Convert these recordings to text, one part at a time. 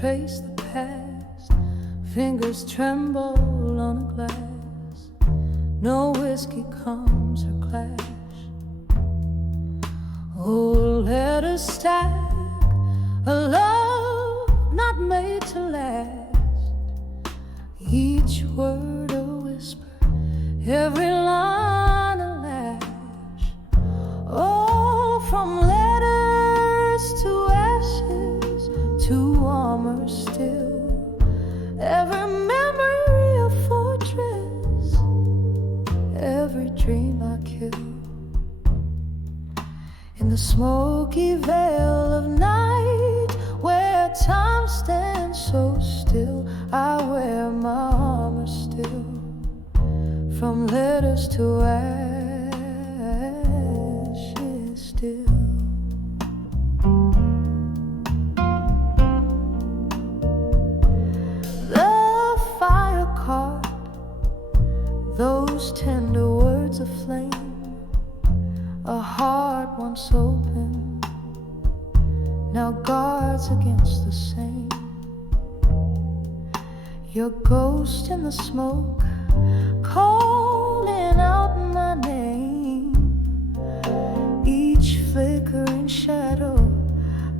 Trace the past, fingers tremble on a glass. No whiskey comes her clash. Oh, let us stack a love not made to last. Each word a whisper, every line a lash. Oh, from letters to ashes, to warmer still. Every memory a fortress, every dream I kill. In the smoky veil of night, where time stands so still, I wear my armor still. From letters to ashes still. Those tender words of flame, a heart once open, now guards against the same. Your ghost in the smoke, calling out my name. Each flickering shadow,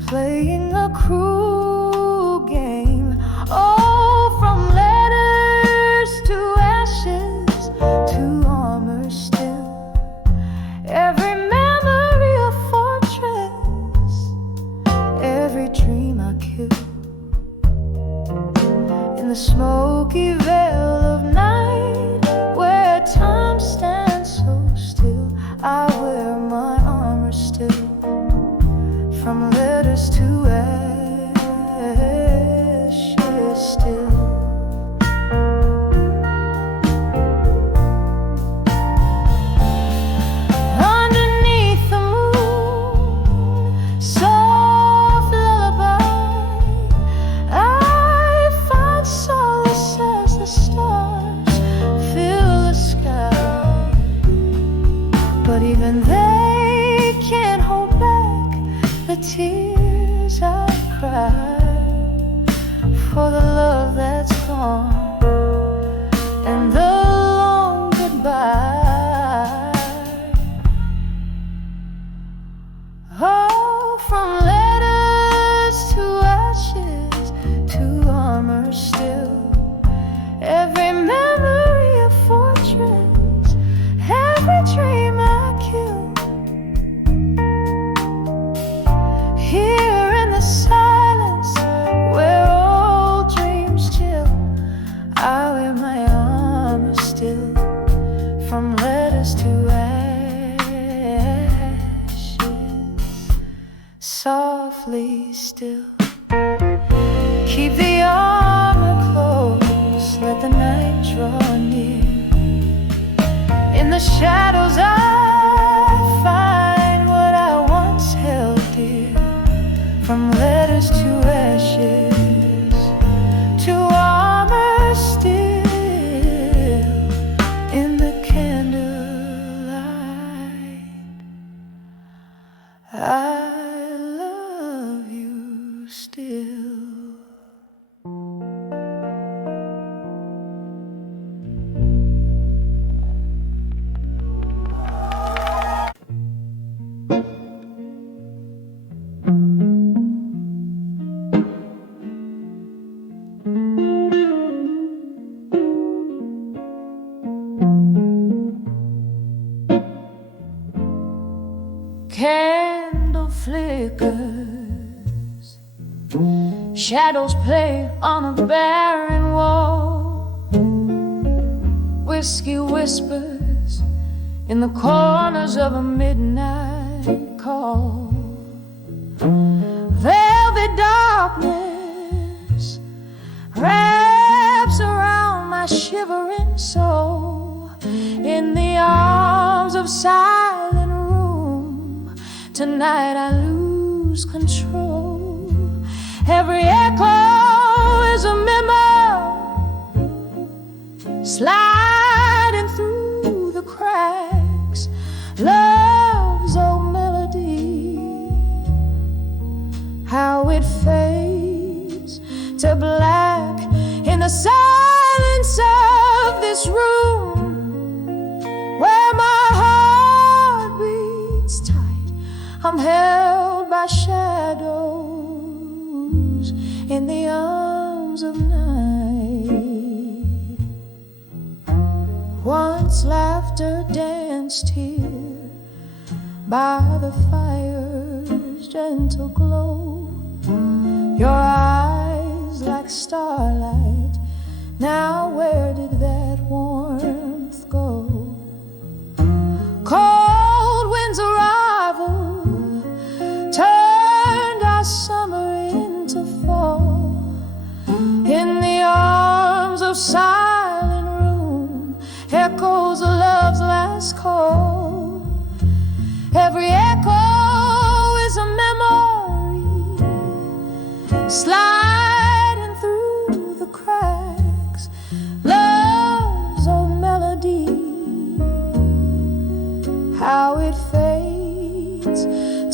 playing a cruel game. Oh, from letters to ashes, to armor still. Every memory a fortress, every dream I kill. In the smoky veil of night, where time stands so still, I wear my armor still. From letters to ashes still. Tears I cry for the love that's gone and the long goodbye. Oh, from letters to ashes, to armor still. Every memory a fortress, every dream I kill. Here in the silence, where all dreams chill, I wear my armor still. From letters to ashes, softly still. Keep the armor close, let the night draw near. In the shadows I find what I once held dear. From letters to ashes, to armor still. In the candlelight, I love you still. Candle flickers, shadows play on a barren wall. Whiskey whispers in the corners of a midnight call. Velvet darkness wraps around my shivering soul. In the arms of silence, Tonight I lose control. Every echo is a memory sliding through the cracks. Love's old melody, how it fades to black in the silence of this room, where my heart beats tight. I'm held by shadows in the arms of night. Once laughter danced here by the fire's gentle glow, your eyes like starlight. Now where did that warmth go? Cold wind's arrival turned our summer into fall. In the arms of silent room echoes of love's last call. Every echo is a memory sliding through the cracks. Love's old melody, how it fades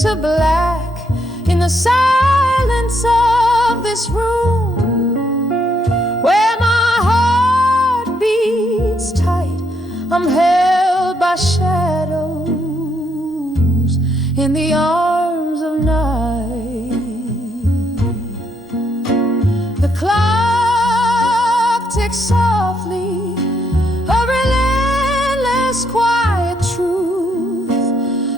to black in the silence of this room, where my heart beats tight. I'm held by shadows in the arms of night. The clock ticks softly, a relentless quiet truth.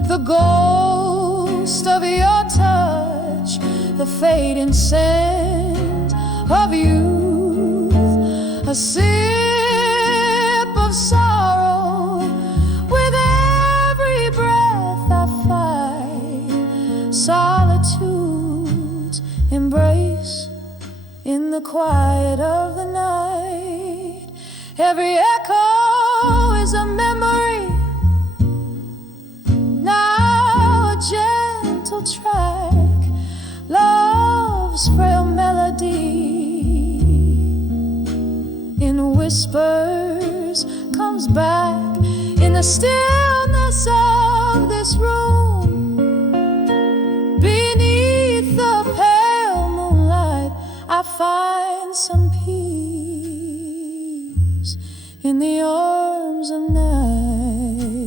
The ghost of your touch, the fading scent of youth. A sip of sorrow with every breath I fight. Solitude's embrace in the quiet of the night. Every echo is a memory, now a gentle track. Love's frail melody in whispers comes back in the stillness of this room. Beneath the pale moonlight I find some peace in the arms of night,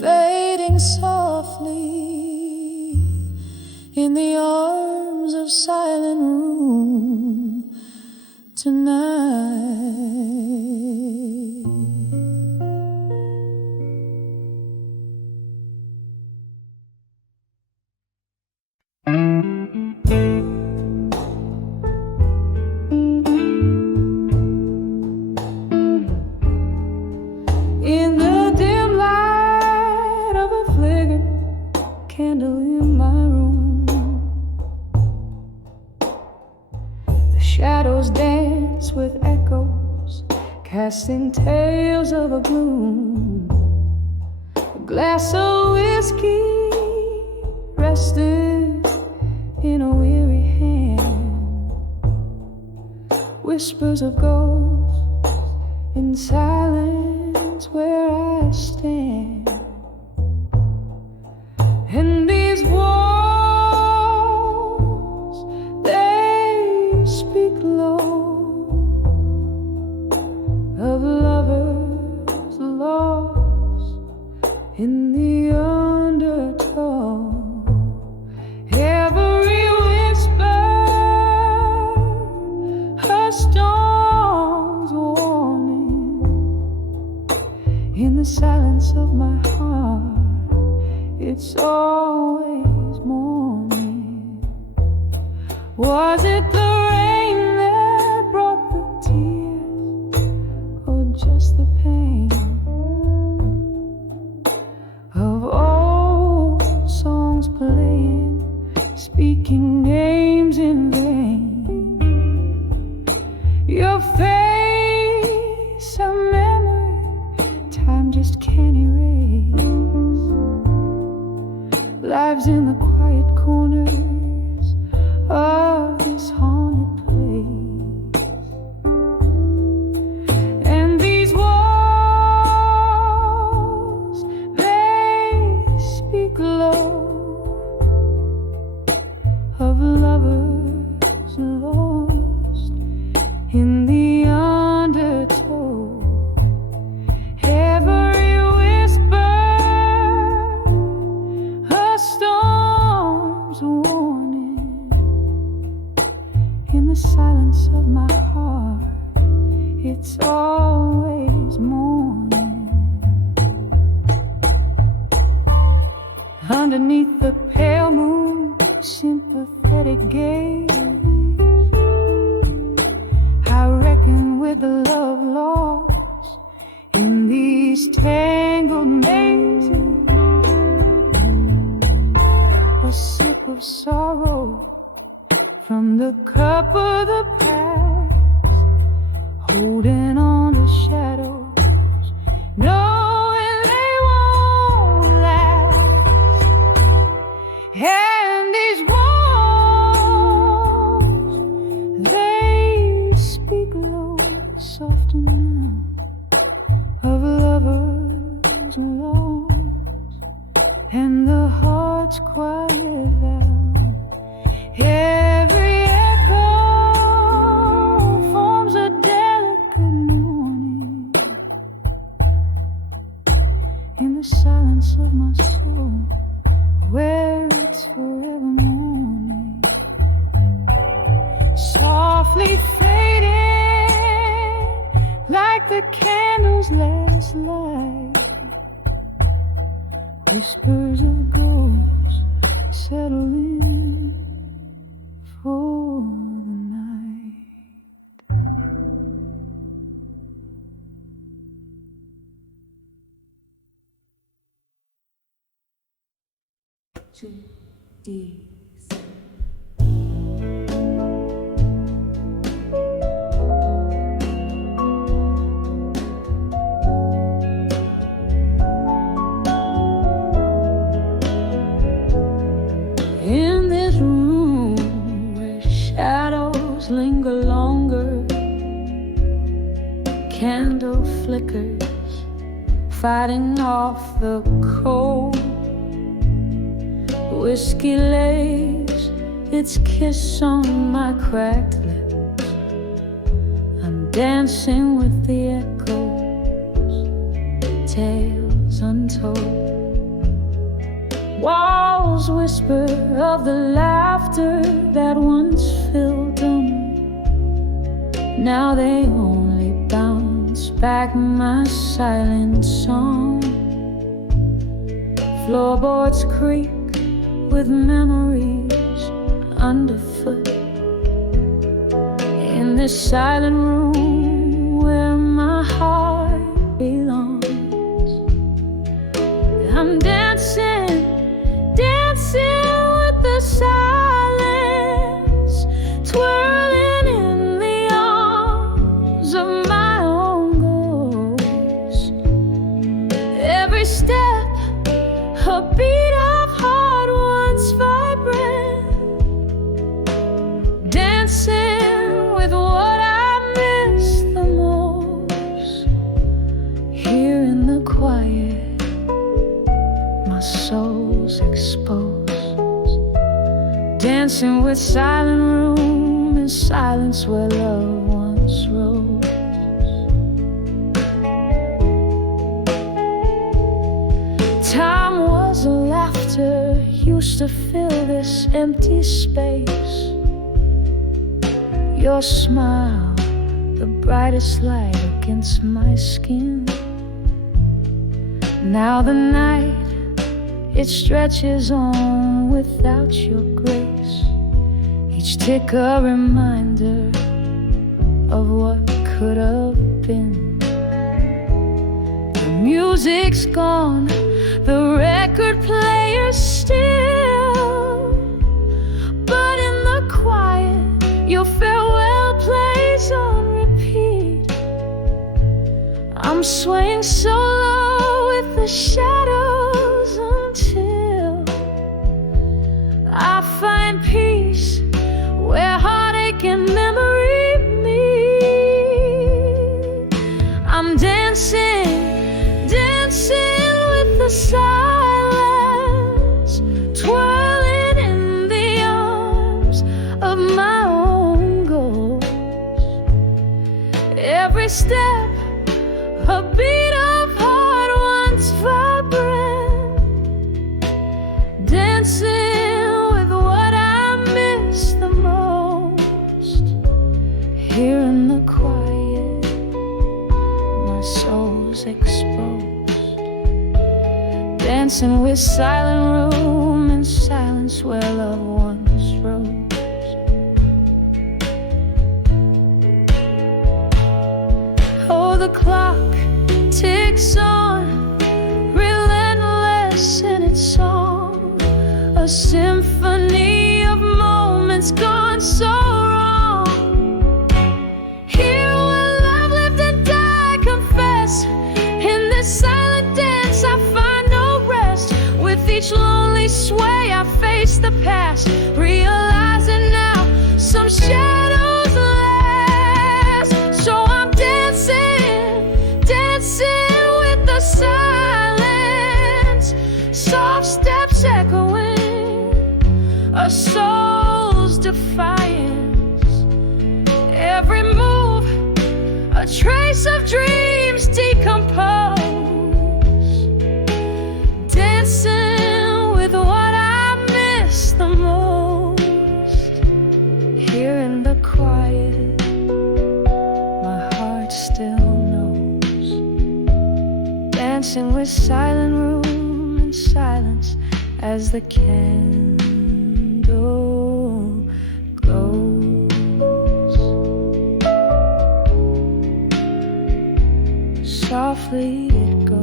fading softly in the arms of silent room tonight. In the dim light of a flickering candle in my room, the shadows dance with echoes, casting tales of a gloom. A glass of whiskey resting in a weary hand, whispers of ghosts in silence where I stand. And these walls, they speak low of lovers lost in the undertow. Every whisper, a storm's warning. In the silence of my heart, it's always morning. Was it the rain that brought the tears, or just the pain of old songs playing, speaking names in vain? Your face, a memory time just can't erase. lives in the quiet corners of this haunted place. And these walls, they speak low of lovers lost in the undertow. Every whisper, a storm's warning. In the silence of my heart, it's always morning. Underneath the pale moon, sympathetic gaze, I reckon with the love lost in these tangled mazes. A sip of sorrow from the cup of the past, holding on to shadows, knowing they won't last. And these walls, they speak low, soft and numb, of lovers lost, and the heart's quiet vow. Every echo forms a delicate mourning in the silence of my soul, where it's forever morning, softly fading like the candle's last light. Whispers of ghosts settling for the night. Two D's. In this room where shadows linger longer, candle flickers fighting off the cold. Whiskey lays its kiss on my cracked lips. I'm dancing with the echoes, tales untold. Walls whisper of the laughter that once filled them. Now they only bounce back my silent song. Floorboards creak with memories underfoot. In this silent room where my heart belongs, I'm dancing, dancing with the silence, twirling in the arms of my own ghost. Every step, a beat of heart once vibrant, dancing with what I miss the most. Here in the quiet, my soul's exposed, dancing with silent room in silence where love once rose. Time was laughter, used to fill this empty space. Your smile, the brightest light against my skin. Now the night, it stretches on without your grace. Each tick a reminder of what could have been. The music's gone, the record player's still, but in the quiet, your farewell plays on repeat. I'm swaying so low with the shadows until dancing with silent room and silence where love once rose. Oh, the clock ticks on, relentless in its song, a symphony of moments gone so wrong. Here where love lived and died, confess, in this silent dance I find no rest. With each lonely sway I face the past, realizing now some shadows last. So I'm dancing, dancing with the silence, soft steps echoing a soul's defiance. Every move a trace of dreams decompose, dancing with what I miss the most. Here in the quiet, my heart still knows, dancing with silent room and silence as the candle glows. Softly it goes.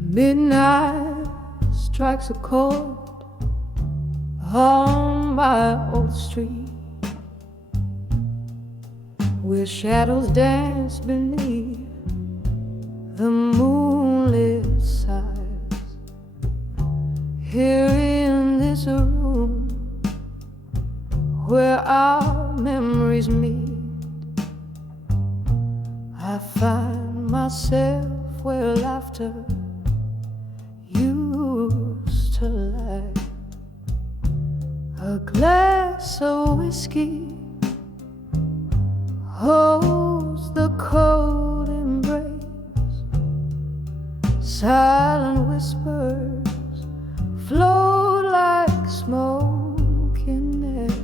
Midnight strikes a chord on my old street, where shadows dance beneath the moonlit sighs. Here in this room where our memories meet, I find myself where laughter used to lie. A glass of whiskey holds the cold embrace. Silent whispers float like smoke in air,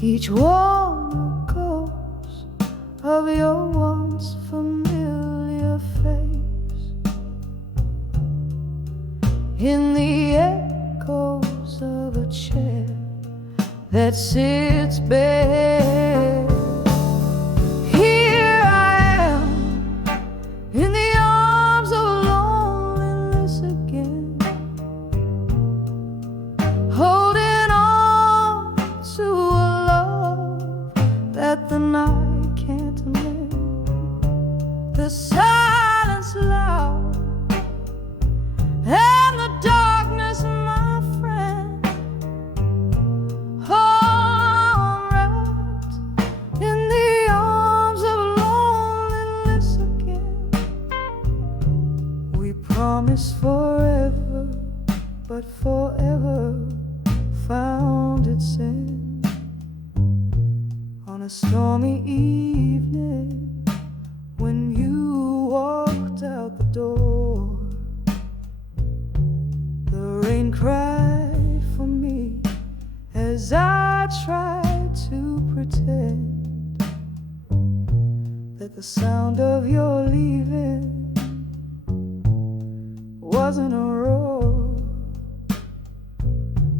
each one a ghost of your once familiar face. In the echoes of a chair that sits bare, here I am in the arms of loneliness again, holding on to a love that the night can't mend. The silence loud and the darkness, my friend, all wrapped in the arms of loneliness again. We promised forever, but forever found its end on a stormy evening when you walked out the door. The rain cried for me as I tried to pretend that the sound of your leaving wasn't a roar.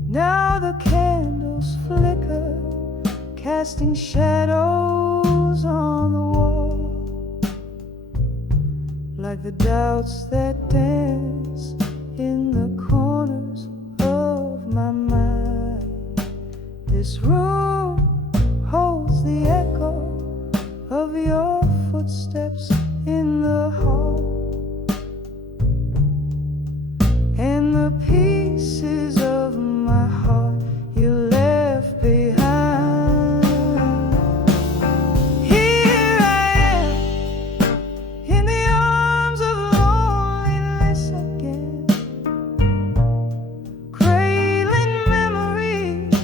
Now the candles flicker, casting shadows on the wall, like the doubts that dance in the corners of my mind. This room holds the echo of your footsteps in the hall, and the pieces of my heart you left behind. Here I am in the arms of loneliness again, cradling memories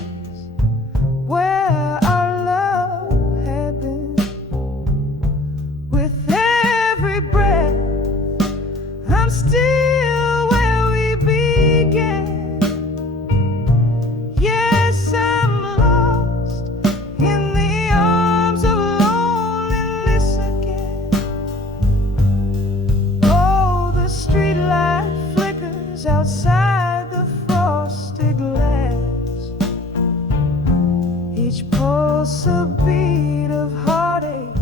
each pulse a beat of heartache,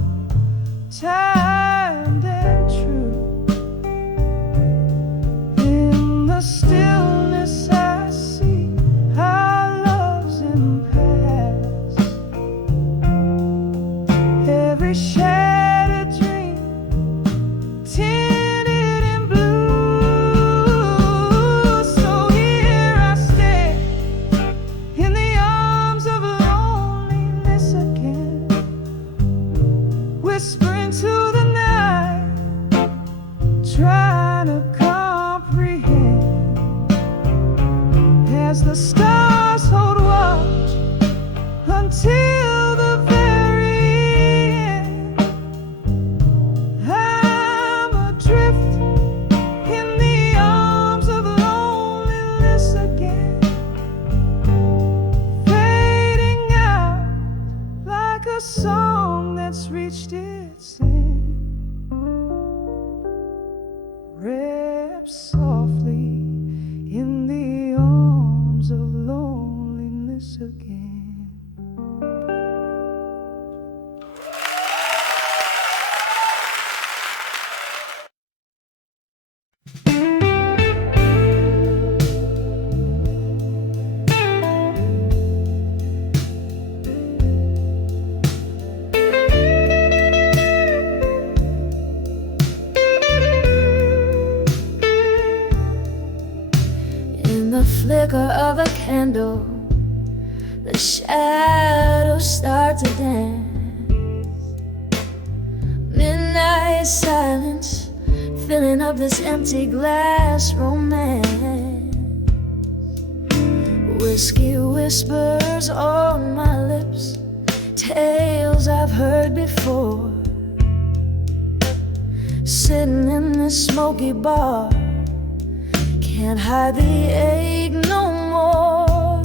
timed and true. In the stillness I see our love's impasse. Every shattered dream tinted in blue. So here I stand in the arms of loneliness again, whispering to the night, trying to comprehend as the stars hold watch until the very end. I'm adrift in the arms of loneliness again, fading out like a song that's reached its end. Wrapped softly in the arms of loneliness again. In the flicker of a candle, the shadows start to dance. Midnight silence filling up this empty glass romance. Whiskey whispers on my lips, tales I've heard before. Sitting in this smoky bar, can't hide the ache no more.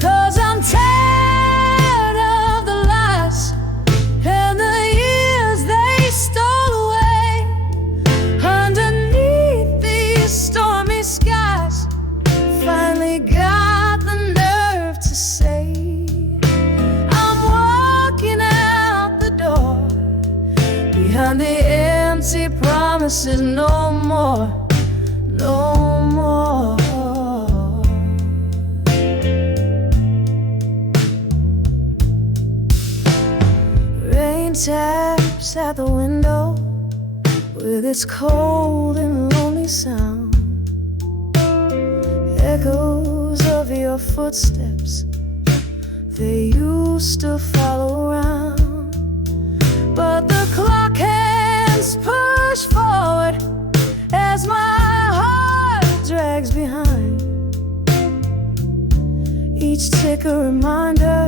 'Cause I'm tired of the lies and the years they stole away. Underneath these stormy skies, finally got the nerve to say, I'm walking out the door, behind the empty promises, no more, no more. Rain taps at the window with its cold and lonely sound. Echoes of your footsteps, they used to follow around. But the clock hands push forward as my heart drags behind. Each tick a reminder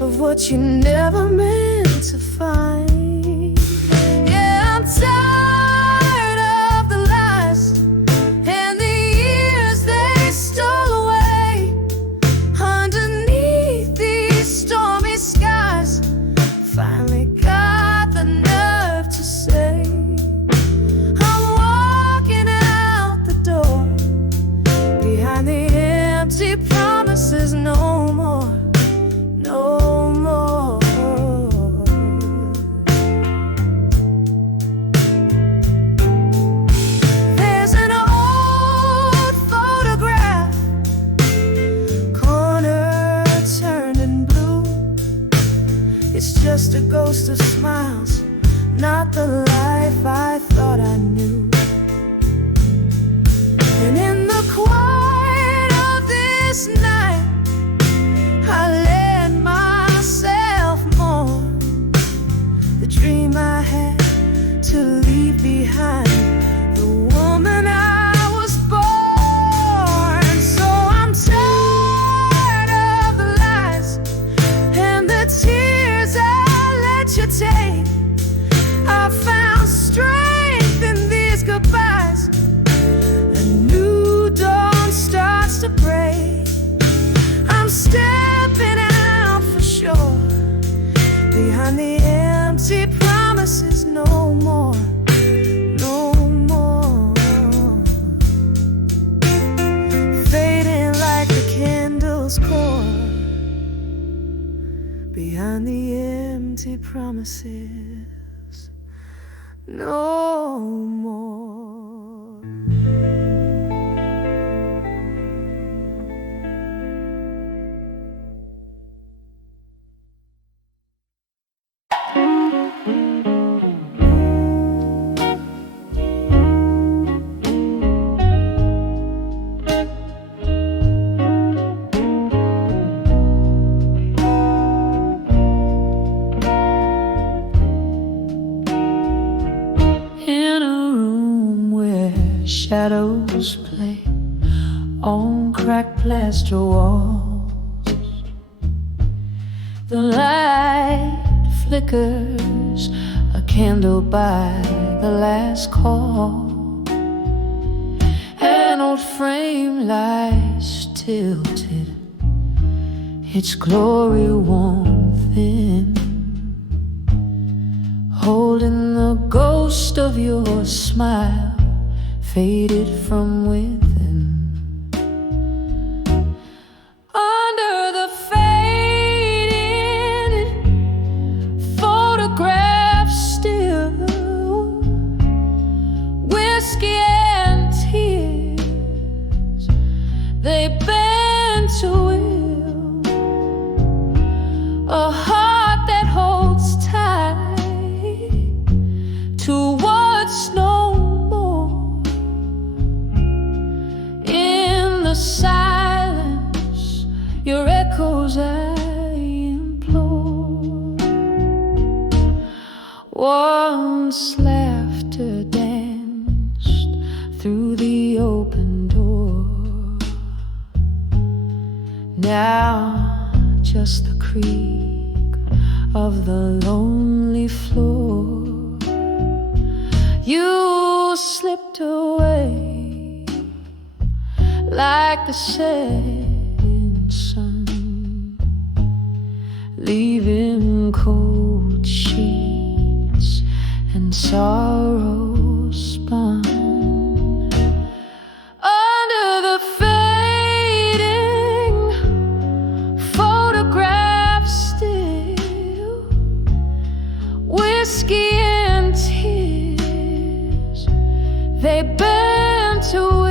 of what you never meant to find. Yeah, I'm tired of the lies and the years they stole away. Underneath these stormy skies, finally got the nerve to say, I'm walking out the door, behind the empty promises, no more, no more. There's an old photograph, corner turned in blue. It's just a ghost of smiles, not the life I thought I knew. And in the quiet of this night, I let myself mourn the dream I had to leave behind, the woman I was born. So I'm tired of the lies and the tears I let you take. I found strength in these goodbyes. A new dawn starts to break. I'm stepping out for sure, behind the empty promises, no more, no more. Fading like the candle's core, behind the empty promises no more. Shadows play on cracked plaster walls. The light flickers, a candle by the last call. An old frame lies tilted, its glory worn thin, holding the ghost of your smile faded from within. Under the faded photograph still, whiskey and tears, they bend to will. A heart that holds tight to what's known. Silence, your echoes I implore. Once laughter danced through the open door. Now just the creak of the lonely floor. You slipped away like the setting sun, leaving cold sheets and sorrow spun. Under the fading photograph still, whiskey and tears, they bend to will.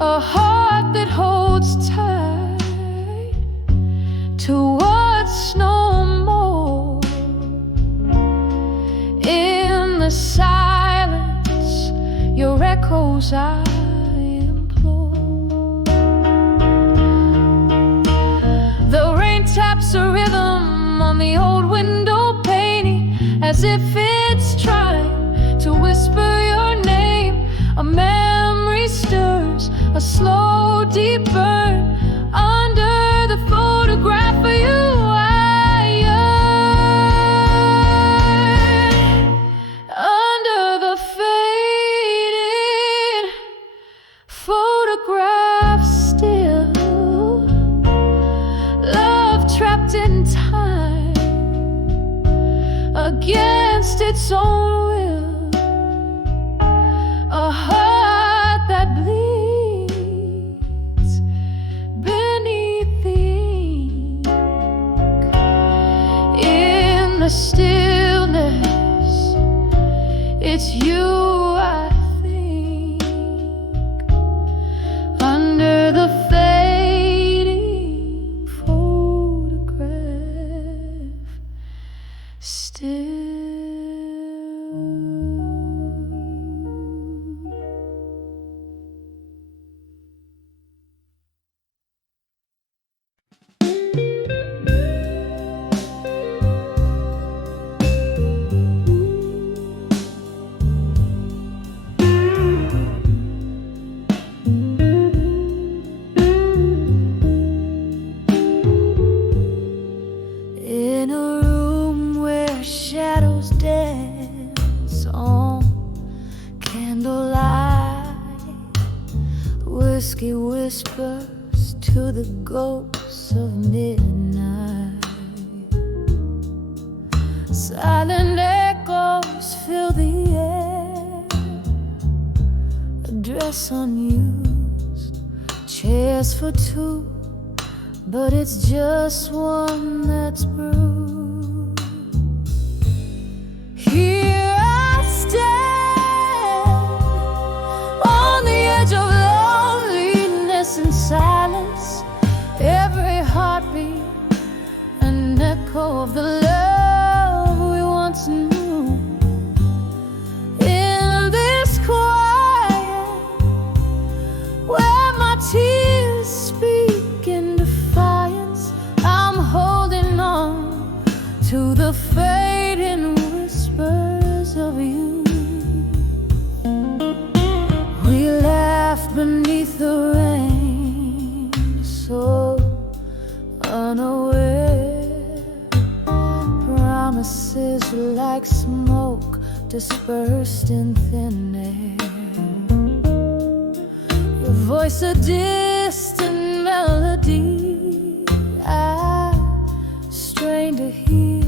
A heart that holds tight to what's no more. In the silence, your echoes I implore. The rain taps a rhythm on the old window painting, as if it's trying to whisper your name. A memory stirs, a slow deep burn. Under the photograph of you I yearn. Under the faded photograph still, love trapped in time, against its own will. A heart that bleeds beneath the ink. In the stillness, it's you I think. Under the fading photograph still. In a room where shadows dance on candlelight, whiskey whispers to the ghosts of midnight. Silent echoes fill the air, a dress unused, chairs for two, but it's just one that's bruised. Here I stand on the edge of loneliness and silence. Every heartbeat an echo of the love we once knew. In this quiet, where my tears speak in defiance, I'm holding on to the fading whispers of you. We laughed beneath the rain, so unaware. Promises were like smoke dispersed in thin air. Your voice a distant melody I strain to hear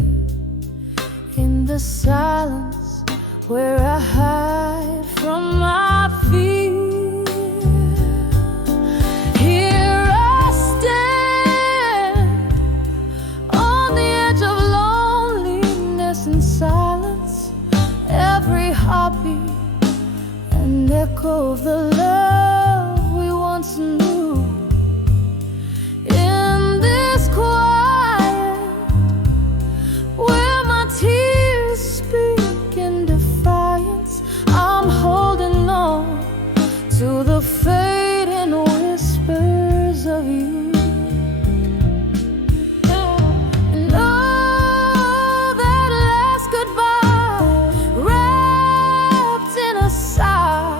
in the silence where I hide from my fear. Here I stand on the edge of loneliness and silence. Every heartbeat an echo of the love we once knew. In this quiet, where my tears speak in defiance, I'm holding on to the fading whispers of you. And oh, that last goodbye wrapped in a sigh.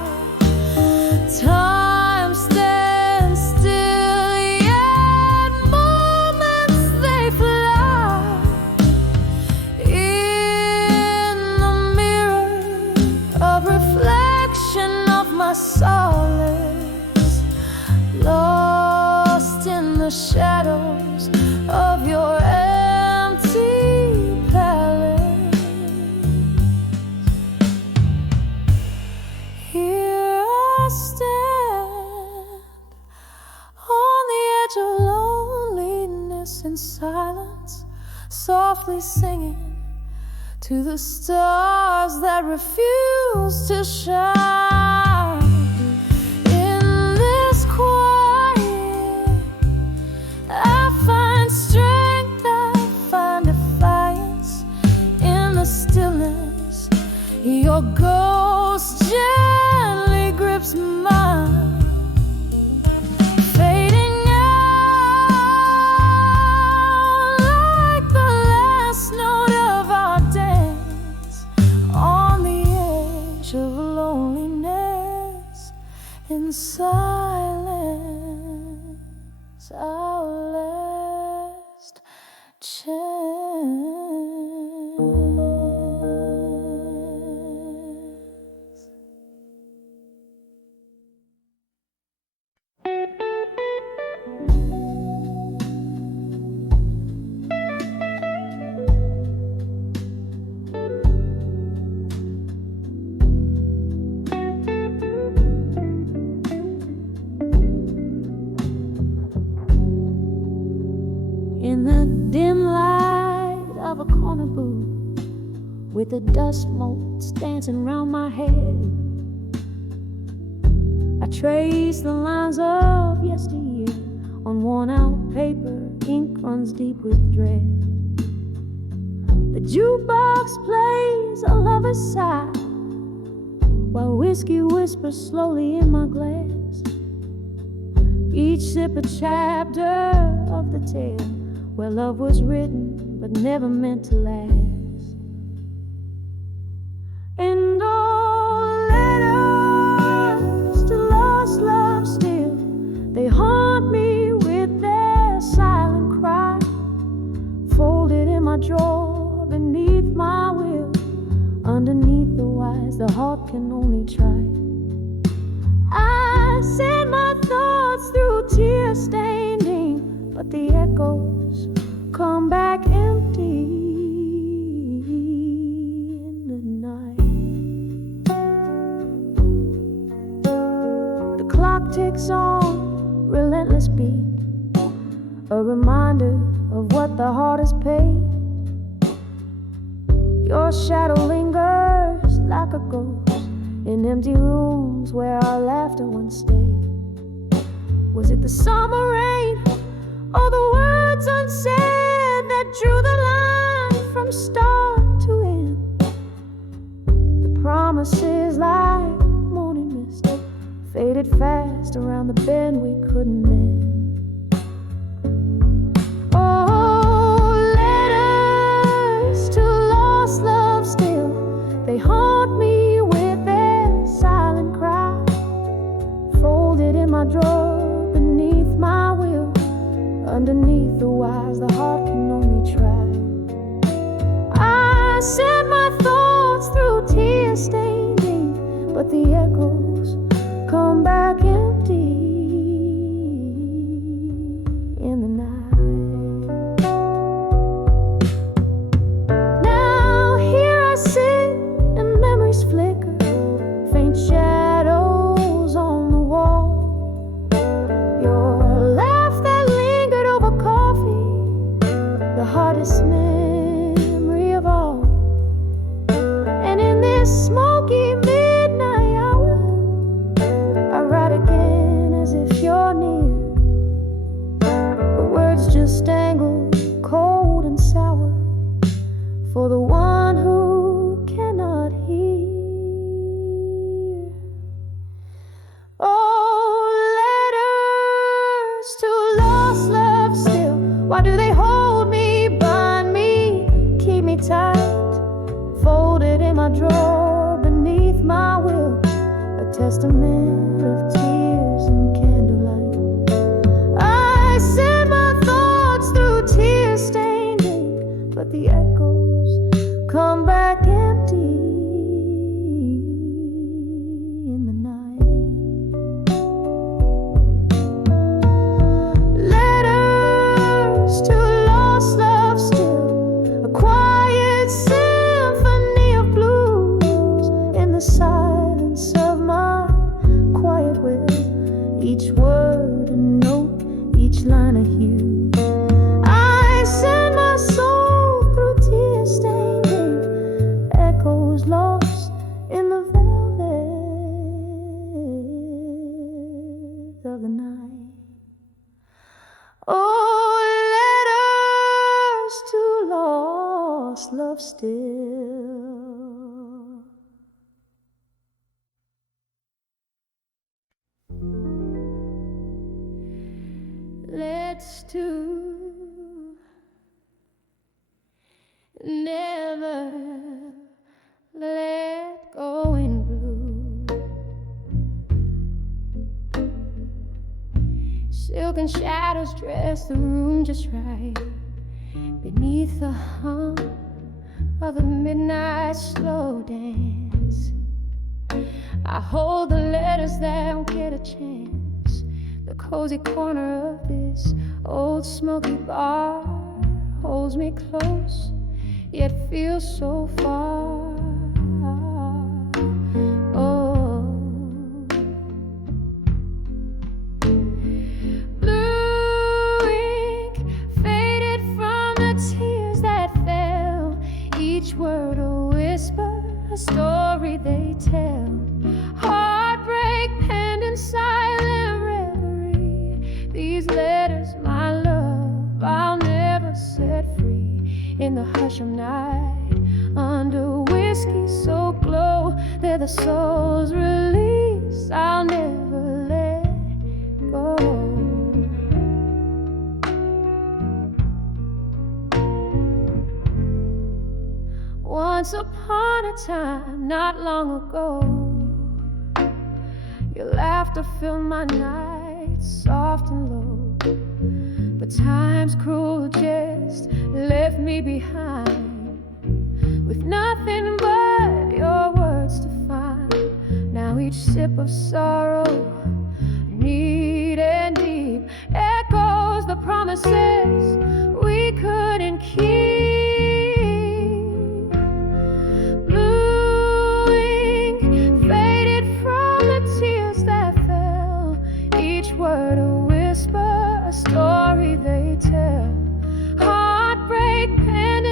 Time stands still, yet moments they fly. In the mirror of reflection of my solace, lost in the shadows of your empty palace. Here I stand on the edge of loneliness and silence, softly singing to the stars that refuse to shine. In this quiet, I find strength, I find defiance. In the stillness, your ghost gently grips mine. Fading out like the last note of our dance, on the edge of loneliness in silence, our last chance. In the dim light of a corner booth, with the dust motes dancing round my head, I trace the lines of yesteryear on worn-out paper. Ink runs deep with dread. The jukebox plays a lover's sigh, while whiskey whispers slowly in my glass. Each sip a chapter of the tale where love was written but never meant to last. And all letters to lost love still, they haunt me with their silent cry, folded in my drawer beneath my will. Underneath the wise, the heart can only try. I send my thoughts through tear-stained ink, but the echoes come back empty in the night. The clock ticks on, relentless beat. a reminder of what the heart has paid. Your shadow lingers like a ghost in empty rooms where our laughter once stayed. Was it the summer rain or the words unsaid that drew the line from start to end? The promises like morning mist faded fast around the bend we couldn't mend. Oh, letters to lost love still, they haunt me with their silent cry. Folded in my drawer beneath my will, underneath the wise the heart can only try. I sent my thoughts through tear-stained ink, but the echoes come back empty in the night. Now here I sit and memories flicker, faint shadows on the wall. Your laugh that lingered over coffee, the hardest memory of all. And in this smoky midnight hour, I write again as if you're near. The words just dangle cold and sour for the one who cannot hear. Oh, letters to lost love still, why do they hold me, bind me, keep me tight? Folded in my drawer beneath my will, a testament of tears and candlelight. I send my thoughts through tear-stained ink, but the echoes come back empty in the night. Letters to lost love still, a quiet symphony of blues in the silence of my quiet will. Each word a note, each line a hue. I send my soul through tear-stained ink, echoes lost in the velvet of the night. Oh, letters to lost love still. Let's do never let go in blue. Silken shadows dress the room just right, beneath the hum of a midnight slow dance. I hold the letters that won't get a chance. The cozy corner of this old smoky bar holds me close, yet feels so far. Oh, blue ink faded from the tears that fell, each word a whisper, a story they tell. Heartbreak penned in silent reverie, these letters, my love, I'll never set free. In the hush of night, under whiskey so glow, they're the soul's release, I'll never let go. Once upon a time, not long ago, your laughter filled my nights soft and low. But time's cruel jest left me behind, with nothing but your words to find. Now each sip of sorrow, neat and deep, echoes the promises we couldn't keep. Blue ink faded from the tears that fell, each word a whisper, a story they tell.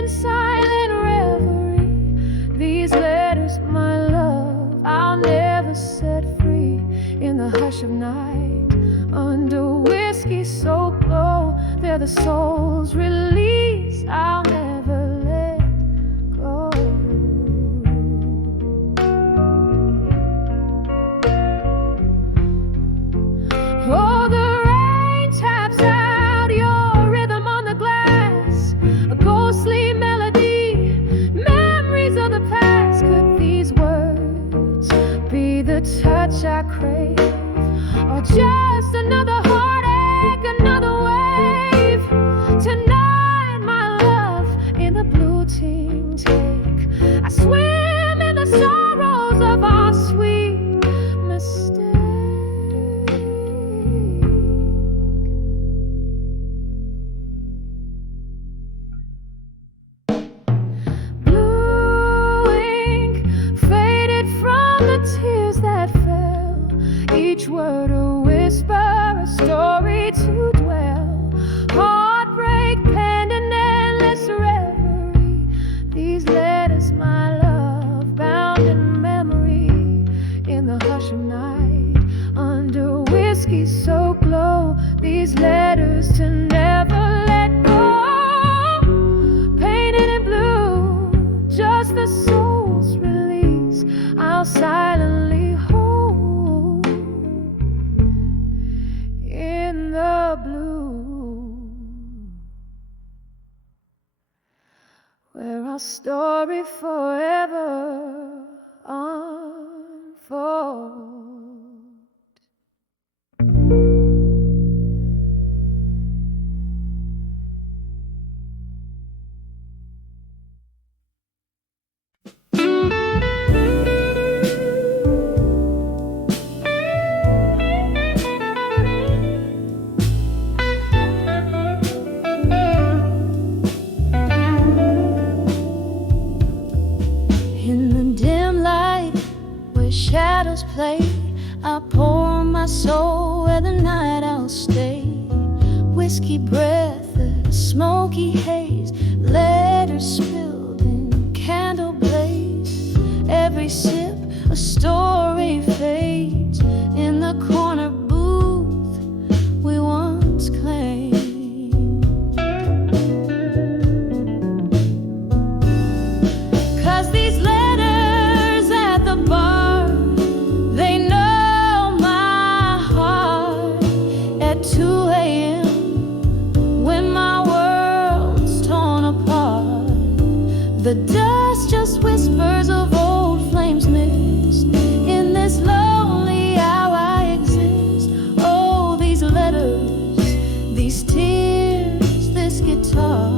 in silent reverie. These letters, my love, I'll never set free. In the hush of night, under whiskey so low, they're the soul's release. I'll never let go. Oh, the rain taps out your rhythm on the glass, a ghostly melody, memories of the past. Could these words be the touch I crave, or just another heartache, another wave? Tonight, my love, in the blue ting take, I swim in the sorrows of our sweet mistake. Blue ink faded from the tears that fell, each word a whisper, a story to dwell. Heartbreak penned an endless reverie. These letters, my love, bound in memory. In the hush of night, under whiskey so glow, these letters to never let go. Painted in blue, just the soul's release. I'll silently hold in the blue, where our story forever unfolds. In the dim light where shadows play, I pour my soul where the night I'll stay. Whiskey breath, a smoky haze, letters spilled in candle blaze. Every sip a story fades in the corner booth we once claimed. 'Cause these letters at the bar, they know my heart at 2 a.m. when my world's torn apart. The dust just whispers of old flames missed. In this lonely hour I exist. Oh, these letters, these tears, this guitar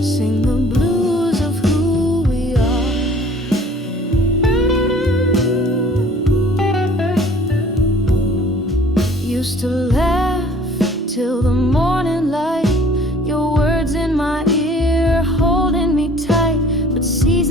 sing the blues of who we are. Used to laugh till the morning light, your words in my ear holding me tight. But seasons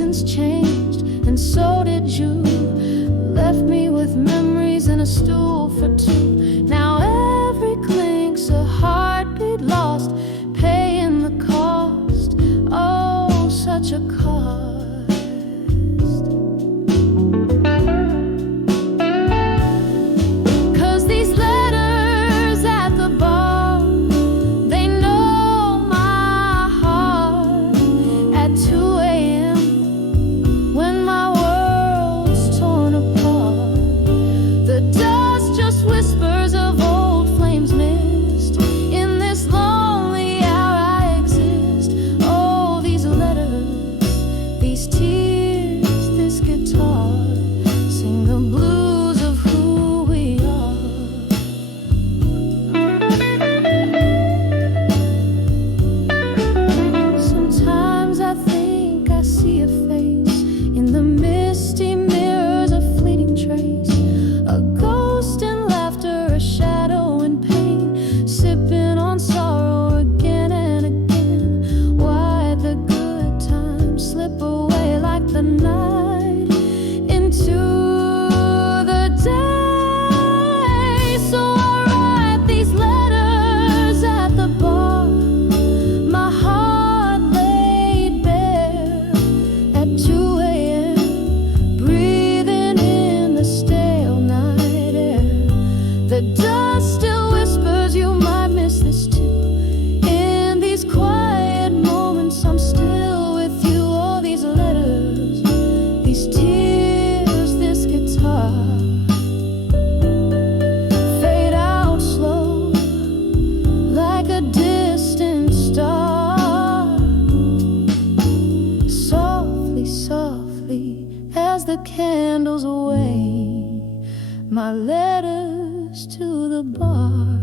my letters to the bar,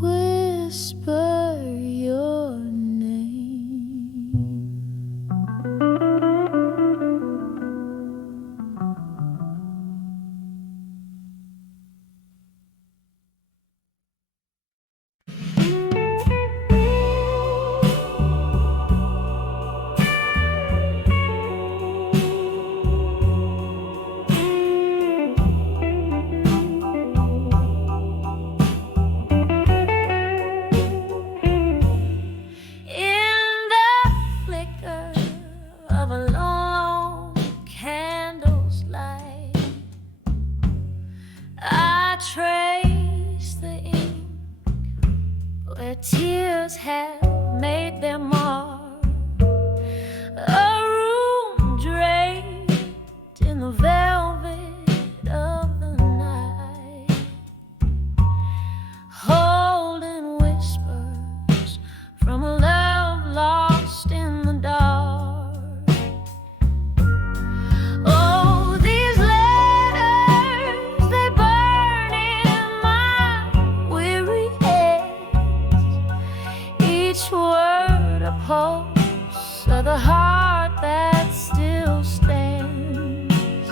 whisper your name. Tears have made their mark. A room draped in the velvet of the night, holding whispers from a love lost in the dark. Oh, these letters, they burn in my weary head. Each word a pulse of the heart that still stands.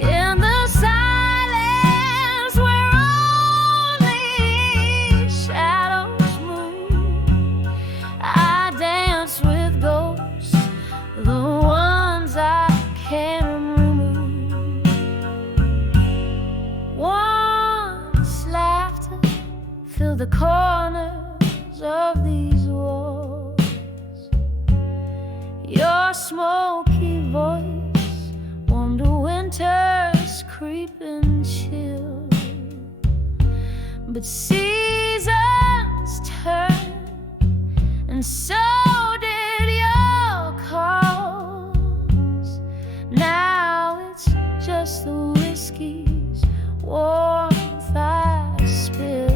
In the silence where only shadows move, I dance with ghosts, the ones I can't remove. Once laughter filled the corners of these walls. Your smoky voice warmed a winter's creeping chill. But seasons turn, and so did your calls. Now it's just the whiskey's warmth I spill.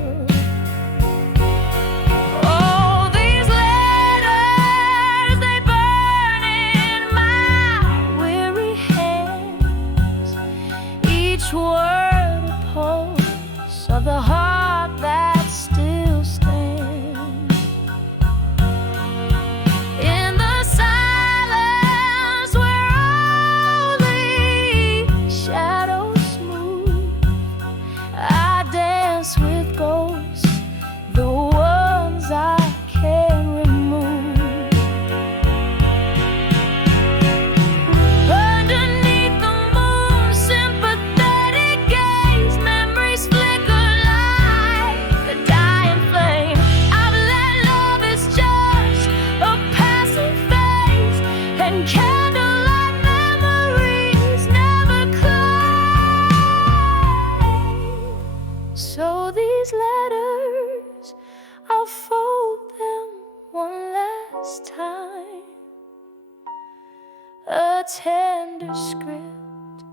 Of the heart that still stands. In the silence where only shadows move, I dance with ghosts, the ones I can't remove. Underneath the moon's sympathetic gaze, memories flicker. Candlelight memories never cry. So these letters, I'll fold them one last time. A tender script,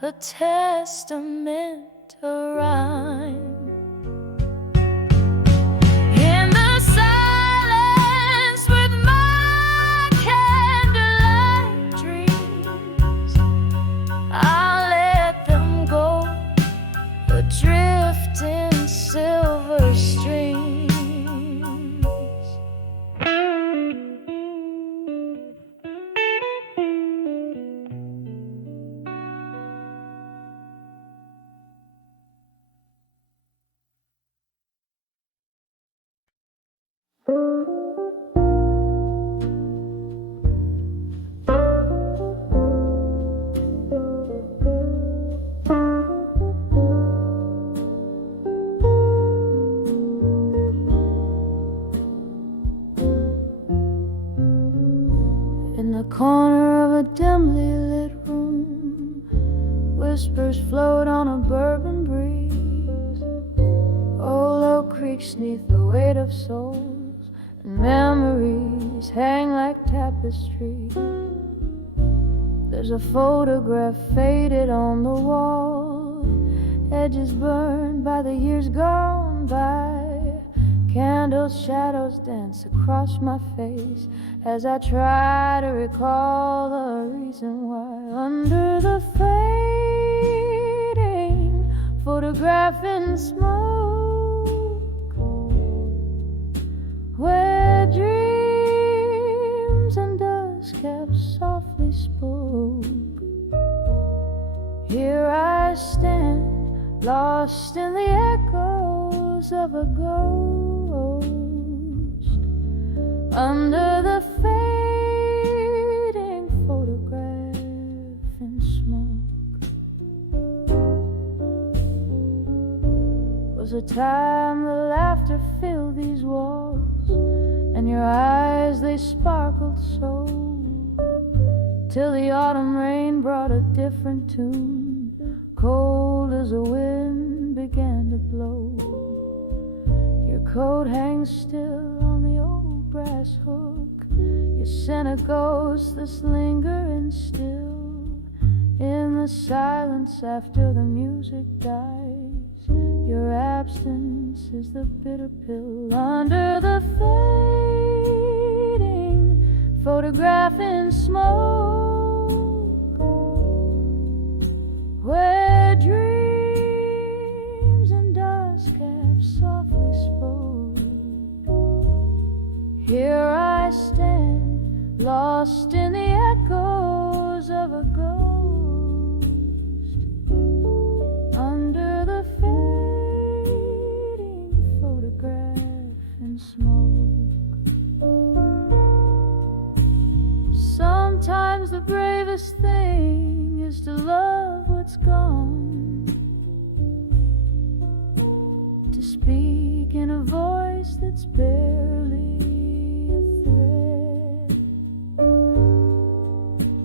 a testament, a rhyme. Drift in silver streams. In the corner of a dimly lit room, whispers float on a bourbon breeze. Old oak creaks neath the weight of souls, and memories hang like tapestry. There's a photograph faded on the wall, edges burned by the years gone by. Candles, shadows dance across my face as I try to recall the reason why. Under the fading photographing smoke, where dreams and dust kept softly spoke. Here I stand, lost in the echoes of a ghost, under the fading photograph in smoke. Was a time the laughter filled these walls, and your eyes, they sparkled so, till the autumn rain brought a different tune, cold as a wind began to blow. Your coat hangs still on the old brass hook, you sent a ghost that's lingering still in the silence after the music dies. Your absence is the bitter pill under the fading photograph in smoke, where dreams and dust kept softly spoke. Here I stand, lost in the echoes of a ghost, under the fading photograph in smoke. Sometimes the bravest thing is to love what's gone, to speak in a voice that's barely a thread.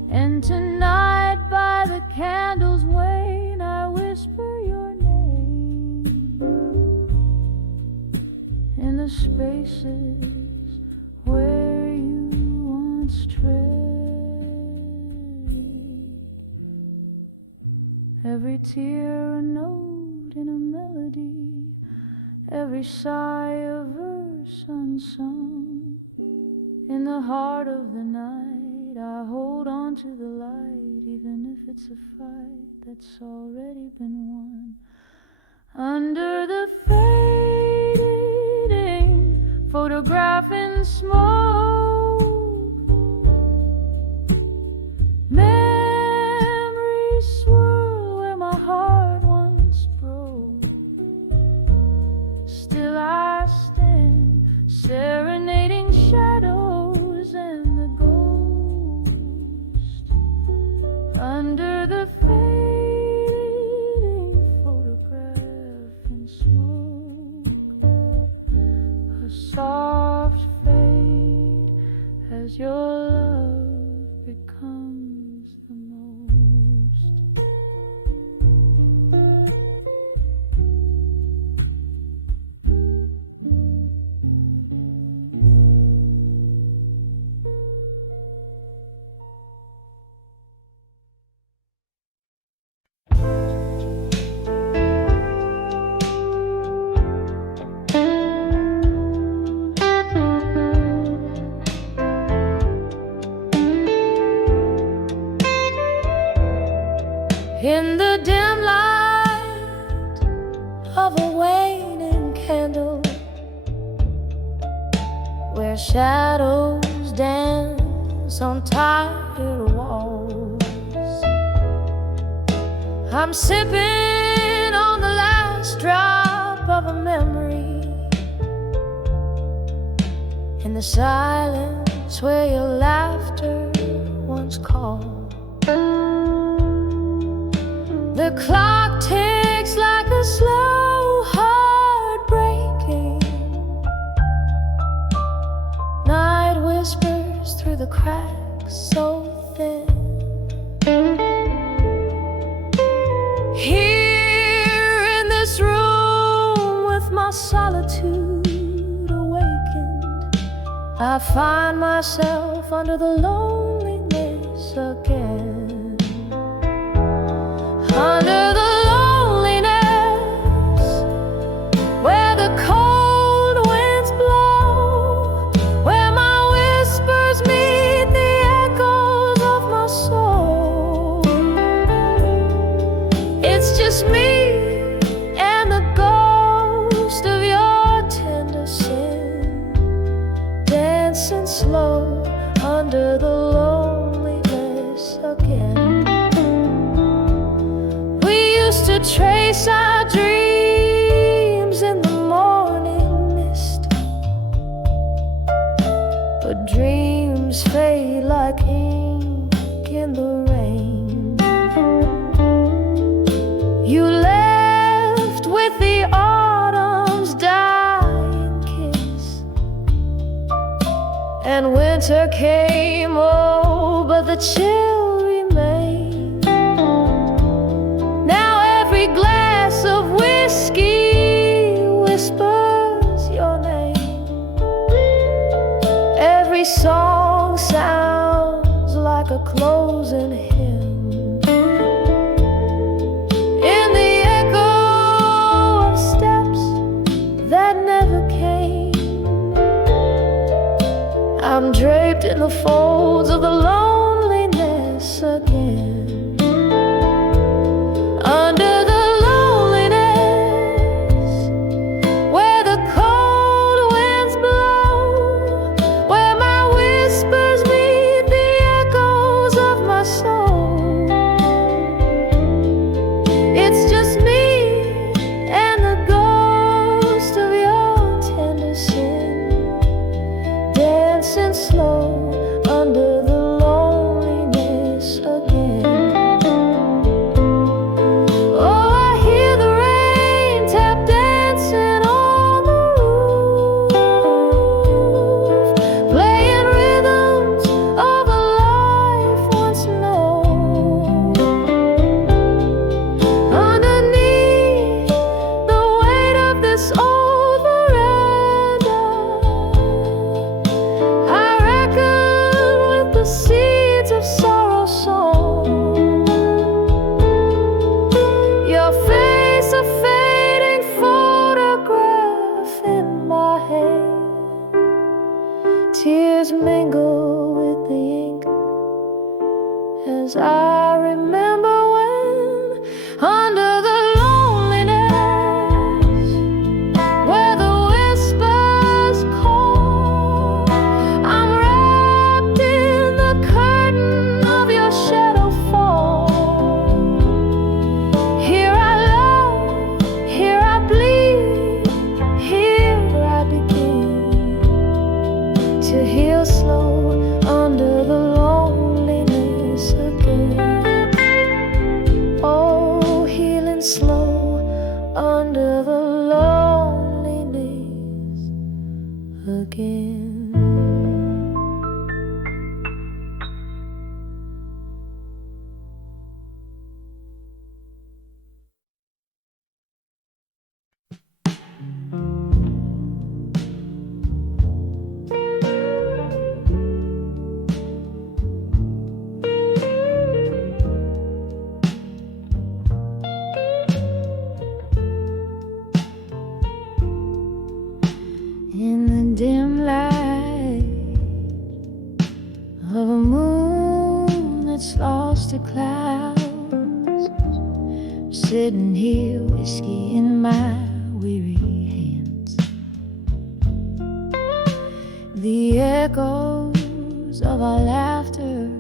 And tonight by the candle's wane, I whisper your name in the spaces where you once tread. Every tear a note in a melody, every sigh a verse unsung. In the heart of the night, I hold on to the light, even if it's a fight that's already been won. Under the fading photograph in smoke, memories swirl where my heart once broke. Still I stand, serenading shadows and the ghost, under the fading photograph in smoke. A soft fade as your love becomes the most. In the dim light of a waning candle, where shadows dance on tired walls, I'm sipping on the last drop of a memory, in the silence where your laughter once called. The clock ticks like a slow heart breaking. Night whispers through the cracks so thin. Here in this room with my solitude awakened, I find myself under the loneliness again. Under the loneliness, where the cold winds blow, where my whispers meet the echoes of my soul. It's just me chase our dreams in the morning mist, but dreams fade like ink in the rain. You left with the autumn's dying kiss, and winter came, oh, but the chill remained. Now every glass of whiskey whispers your name. Every song sounds like a closing hymn in the echo of steps that never came. I'm draped in the folds of the loneliness again. Under the loneliness, where the cold winds blow, where my whispers meet the echoes of my soul. It's just me and the ghost of your tender sin, dancing slow under the loneliness again. Oh, I hear the rain tap dancing on the roof, playing rhythms of a life once known. Underneath the weight of this old veranda, I reckon with the seeds of sorrow sown. Your face, a fading photograph in my hand. Tears mingle with the ink as I remember when, under the loneliness, where the whispers call, I'm wrapped in the curtain of your shadow fall. Here I love, here I bleed, here I begin to heal slow under the loneliness again. Oh, healing slow under the loneliness again. In the dim light of a moon that's lost to clouds, sitting here, whiskey in my weary hands. The echoes of our laughter,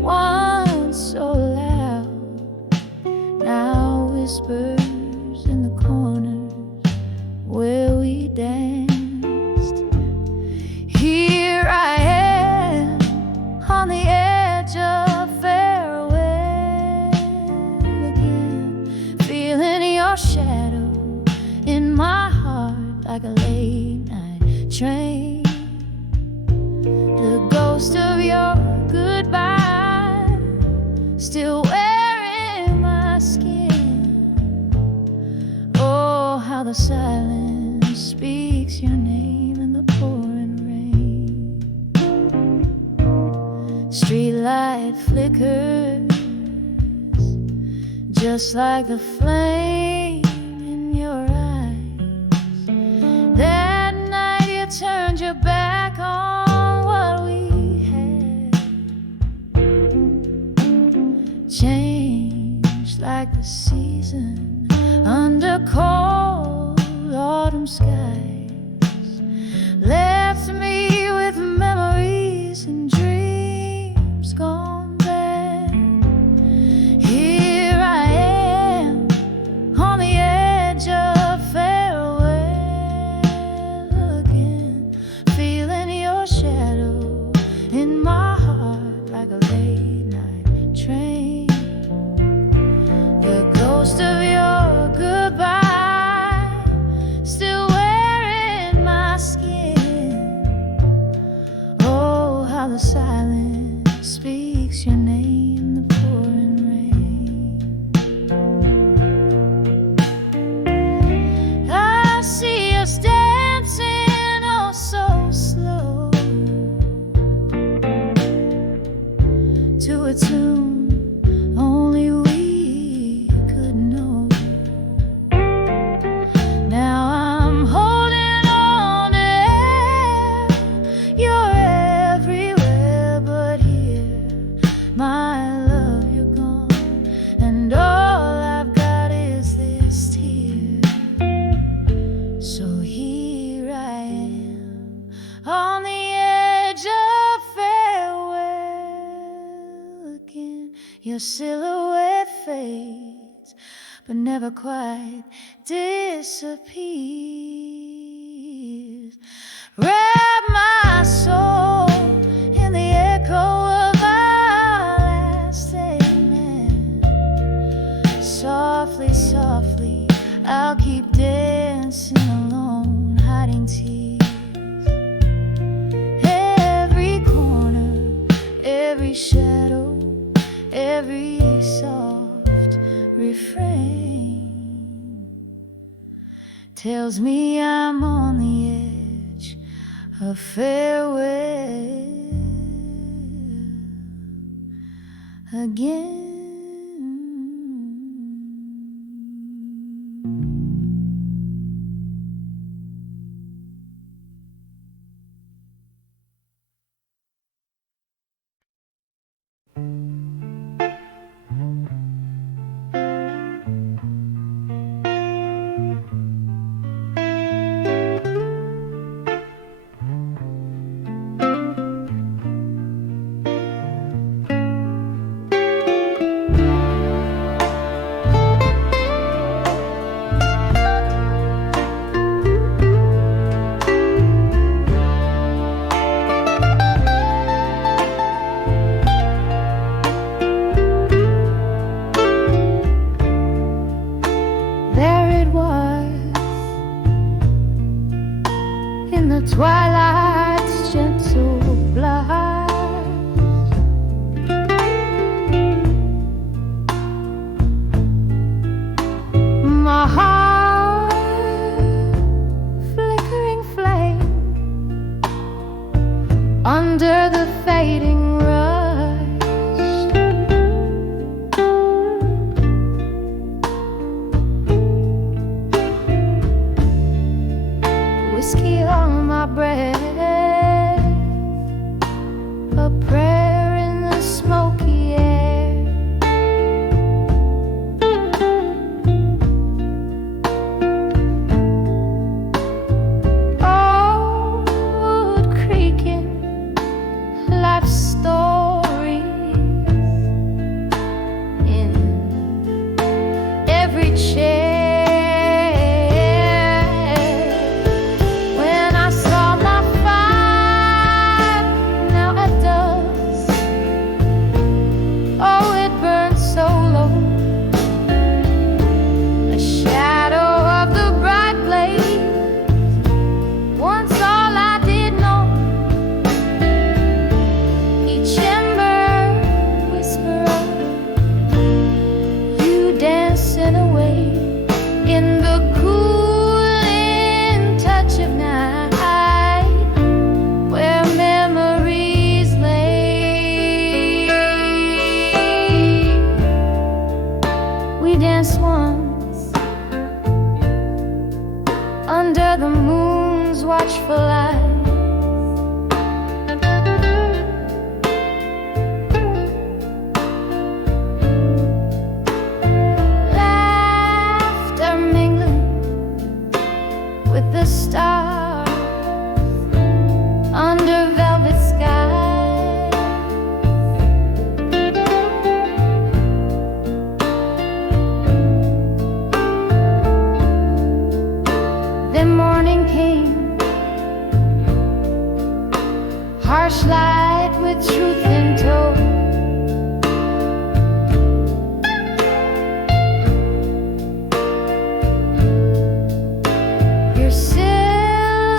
once so loud, now whispers in the corners where we danced. Here I am on the edge of farewell again, feeling your shadow in my heart like a late night train. The ghost of your goodbye still wearing my skin. Oh, how the silence speaks your name in the pouring rain. Streetlight flickers just like the flame in your eyes. That night you turned your back on what we had, changed like the season under cold autumn skies, left me with memories and dreams gone bad. Here I am Your silhouette fades, but never quite disappears. Wrap my soul in the echo of our last amen. Softly, softly, I'll keep dancing alone, hiding tears. Every corner, every shadow, every soft refrain tells me I'm on the edge of farewell again. Twilight's gentle blast, my heart flickering flame under the fading rust. Whiskey on my breath, a prayer in the smoky air. Old creaking life stories in every chair. Under the moon's watchful eye, laughter mingling with the stars under velvet sky. Then morning came, harsh light with truth in tow. Your silhouette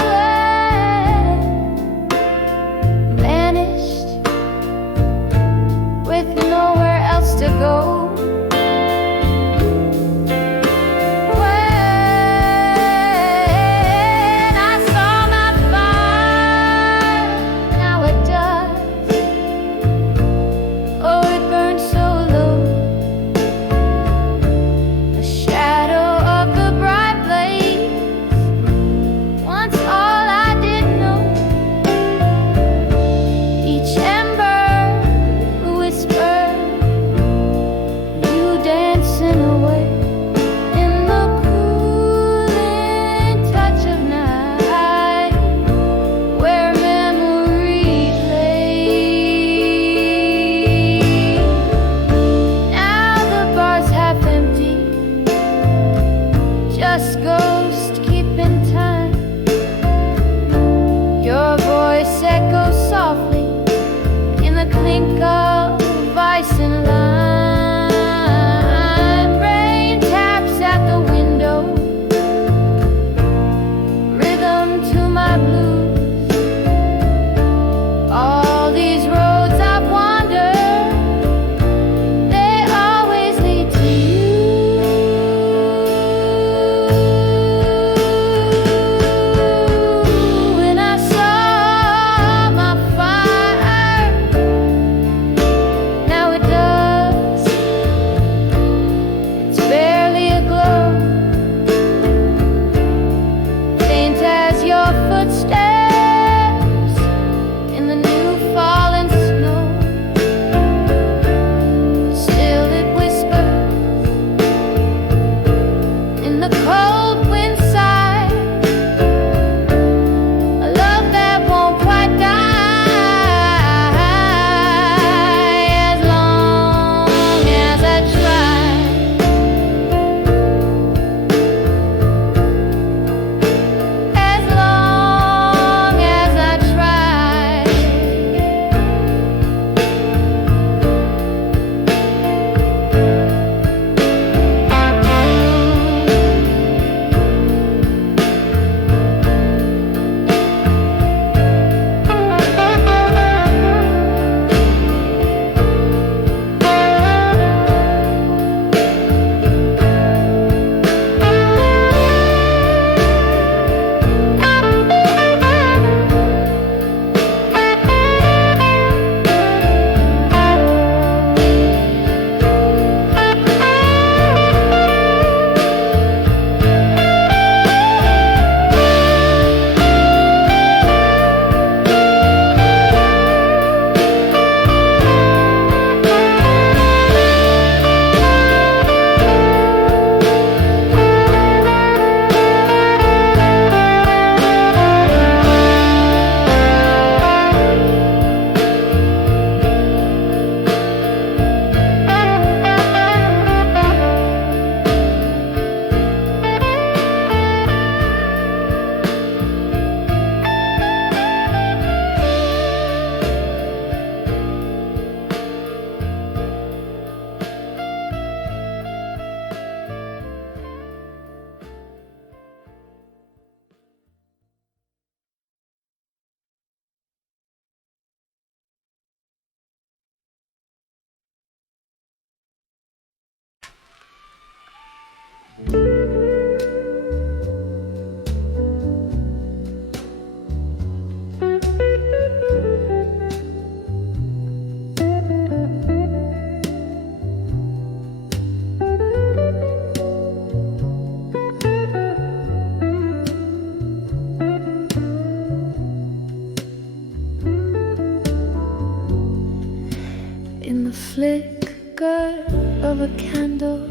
flicker of a candle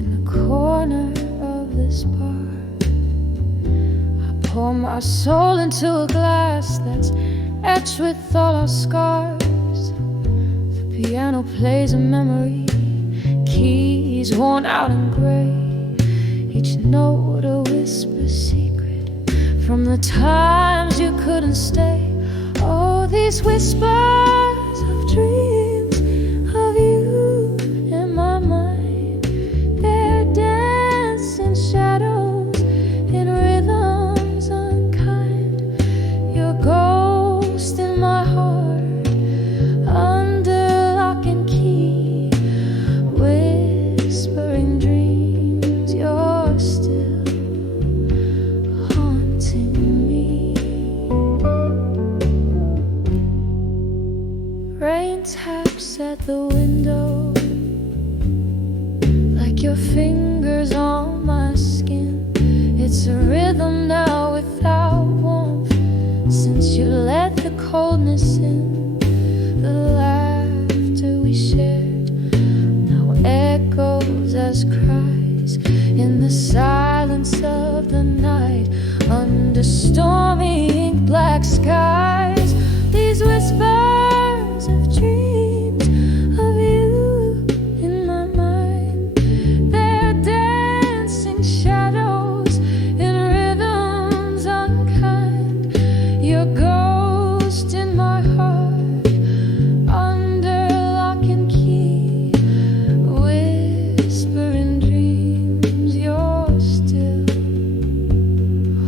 in the corner of this bar. I pour my soul into a glass that's etched with all our scars. The piano plays a memory, keys worn out and gray, each note a whisper secret from the times you couldn't stay. Oh, these whispers of dreams of you in my mind, they're dancing shadows in rhythms unkind. Your ghost in my heart, under lock and key, whispering dreams. You're still haunting me. Rain taps at the window like your fingers on my skin. It's a rhythm now without warmth, since you let the coldness in. The laughter we shared now echoes as cries in the silence of the night, under stormy ink black skies. These whispers of dreams of you in my mind, they're dancing shadows in rhythms unkind. Your ghost in my heart, under lock and key, whispering dreams. You're still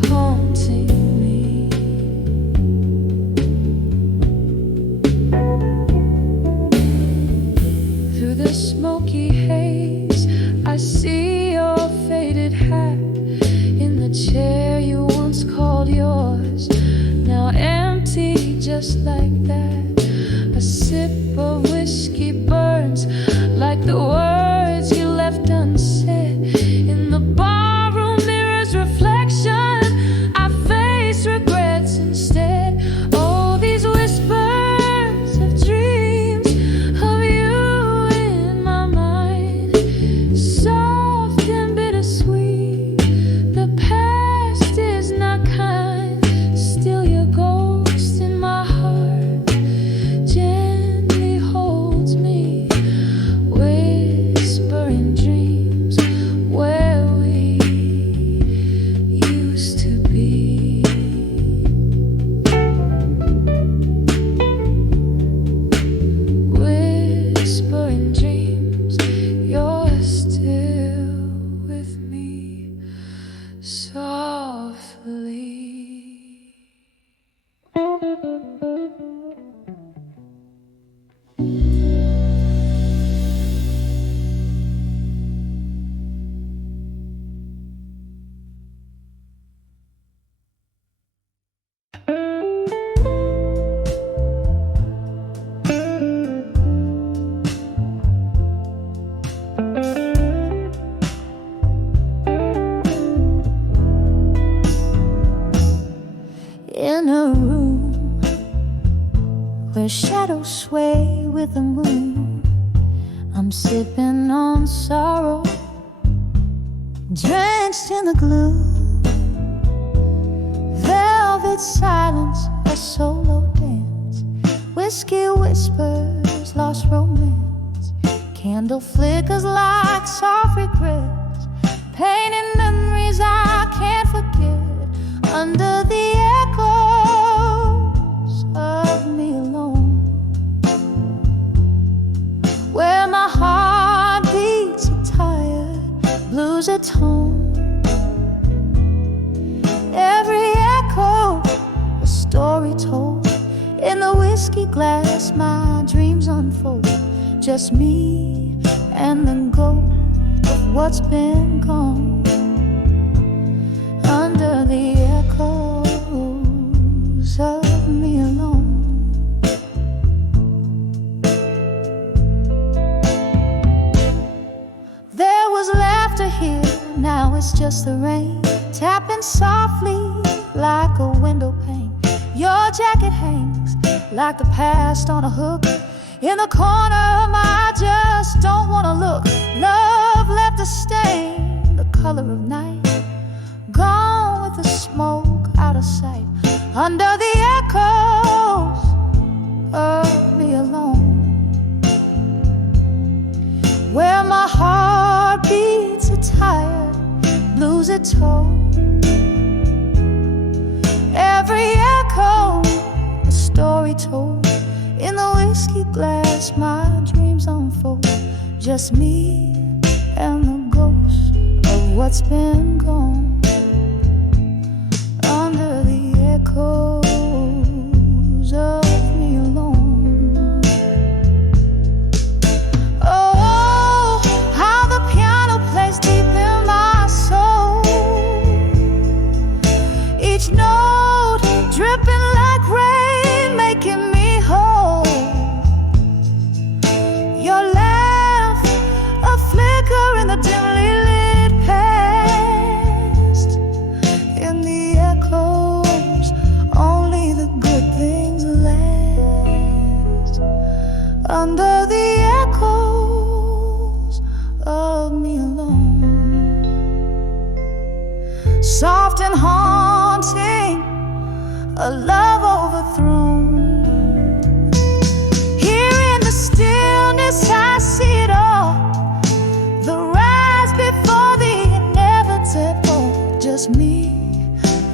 haunting me. Through the smoky haze, I see your faded hat in the chair you once called yours, now empty just like that. A sip of whiskey burns like the words you left unsaid. In the barroom mirror's reflection, I face regrets instead. Oh, these whispers of dreams of you in my mind, soft and bittersweet. The past is not kind, still your ghost in my heart gently holds me, whispering dreams where we used to be. Whispering dreams, you're still with me softly. In a room where shadows sway with the moon, I'm sipping on sorrow, drenched in the glue. Velvet silence, a solo dance, whiskey whispers, lost romance. Candle flickers like soft regrets, painting memories I can't forget. Under the echoes of me alone, where my heart beats are tired, blues atone. Every echo, a story told. In the whiskey glass, my dreams unfold. Just me and the ghost of what's been gone. Under the echoes of me alone. There was laughter here, now it's just the rain, tapping softly like a window pane. Your jacket hangs like the past on a hook. In the corner of my eye, just don't wanna look. Love left a stain, the color of night, gone with the smoke out of sight. Under the echoes of me alone, where my heart beats are tired, blues are told. Every echo, a story told. In the whiskey glass, my dreams unfold. Just me and the ghost of what's been gone. Under the echoes of me alone. Oh, how the piano plays deep in my soul. Each note dripping like rain, making me whole. Your laugh, a flicker in the dimly lit past. In the echoes, only the good things last. Under the echoes of me alone. Soft and haunting, a love overthrown. Here in the stillness I see it all. The rise before the inevitable. Just me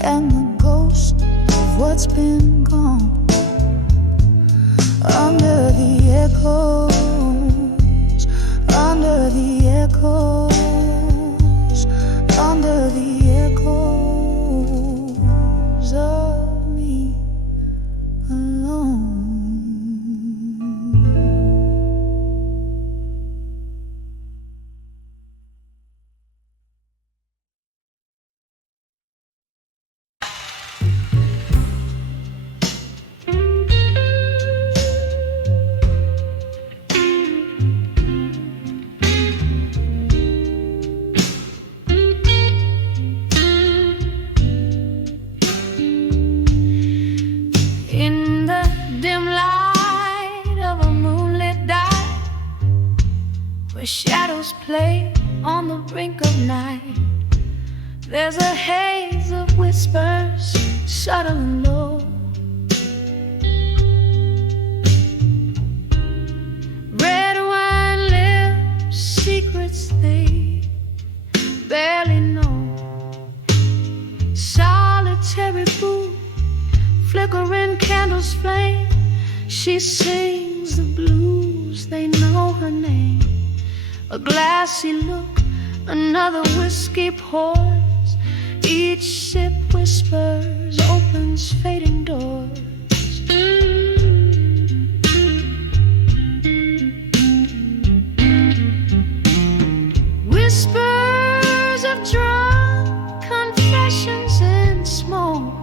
and the ghost of what's been gone. Under the echoes, under the echoes, under the echoes of me alone. In the dim light of a moonlit dive, where shadows play on the brink of night, there's a haze of whispers, subtle and low. Red wine lips, secrets they barely know. Solitary booth, flickering candles flame. She sings the blues, they know her name. A glassy look, another whiskey pours. Each sip whispers, opens fading doors. Whispers of drunk confessions and smoke.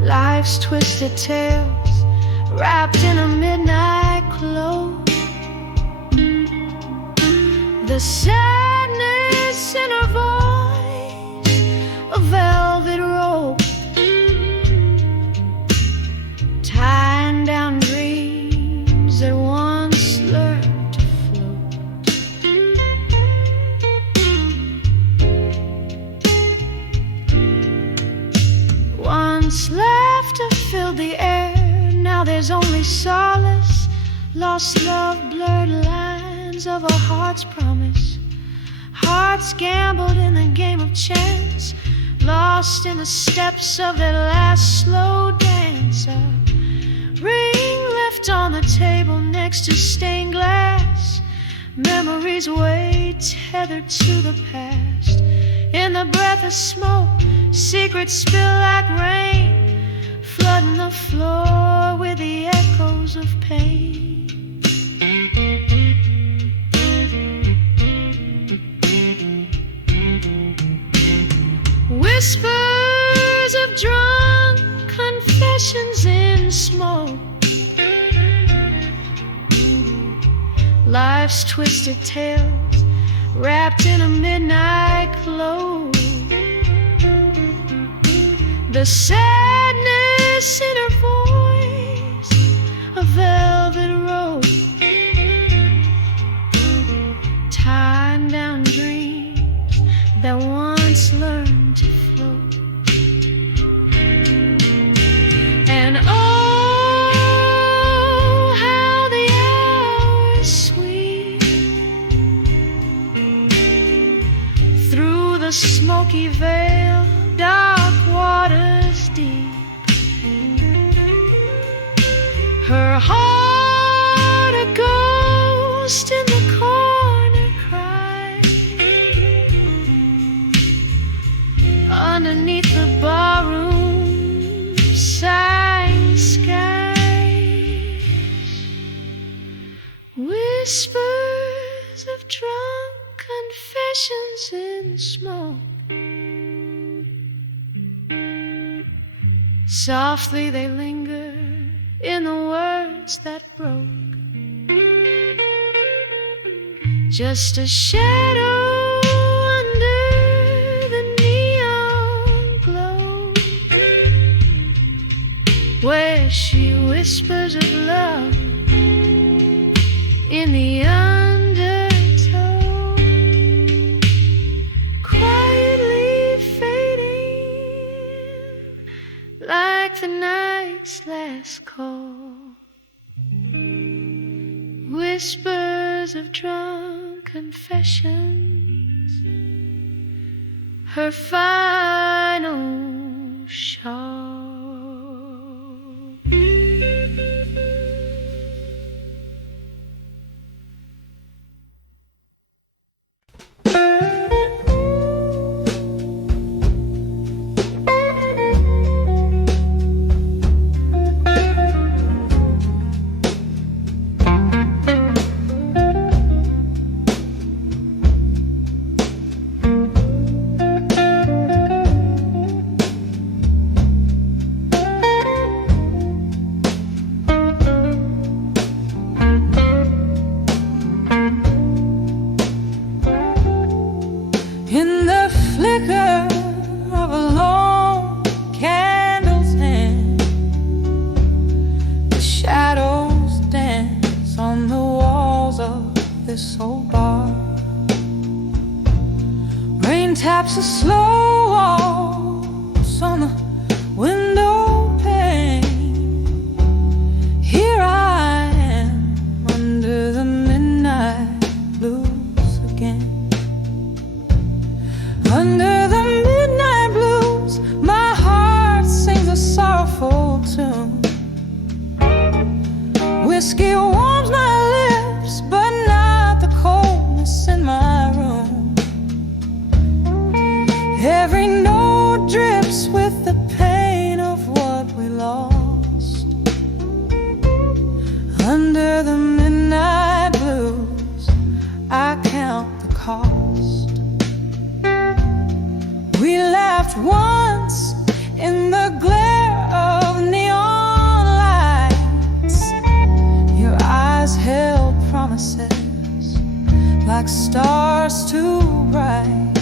Life's twisted tales wrapped in a midnight cloak. The sadness in her voice, a velvet rope, tying down dreams that once learned to float. Once laughter filled the air, now there's only solace. Lost love, blurred lines of a heart's promise. Hearts gambled in the game of chance, lost in the steps of their last slow dance. A ring left on the table next to stained glass. Memories way tethered to the past. In the breath of smoke, secrets spill like rain, flooding the floor with the echoes of pain. Whispers of drunk confessions in smoke. Life's twisted tales wrapped in a midnight glow. The sadness in her voice, once learned to float. And oh, how the hours sweep through the smoky veil, dark waters deep. Her heart a ghost in the corner cried. Underneath the barroom sighing skies, whispers of drunk confessions in smoke. Softly they linger in the words that broke. Just a shadow under the neon glow, where she whispers of love in the undertow, quietly fading like the night's last call. Whispers of drunk confessions, her final shawl. In the flicker of a lone candle's hand, the shadows dance on the walls of this old bar. Rain taps a slow waltz on the window pane. Here I am under the midnight blues again. Under the midnight blues, my heart sings a sorrowful tune. Whiskey warms my lips, but not the coldness in my room. Every note drips with the pain of what we lost. Under the midnight blues, I count the cost. We laughed once in the glare of neon lights. Your eyes held promises like stars too bright.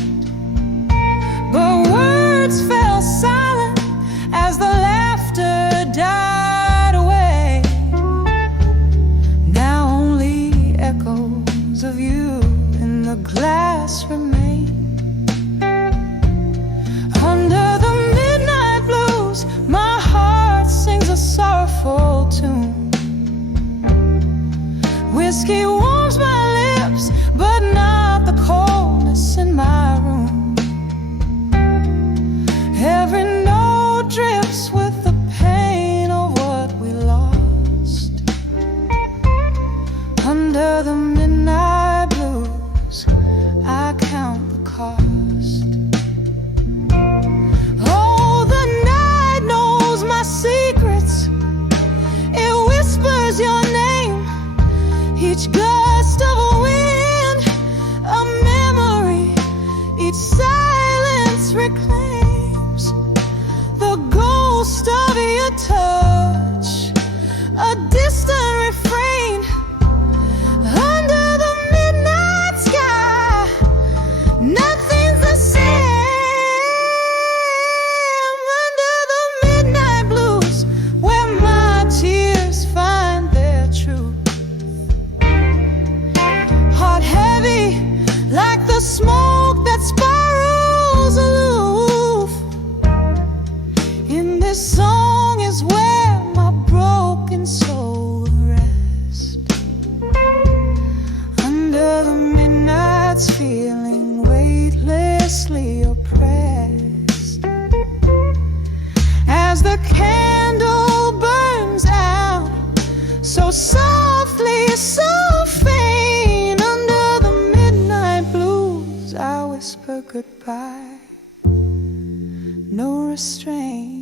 But words fell silent as the laughter died away. Now only echoes of you in the glass remain. Under the midnight blues, my heart sings a sorrowful tune. Whiskey warms my lips, but not the coldness in my goodbye. No restraint.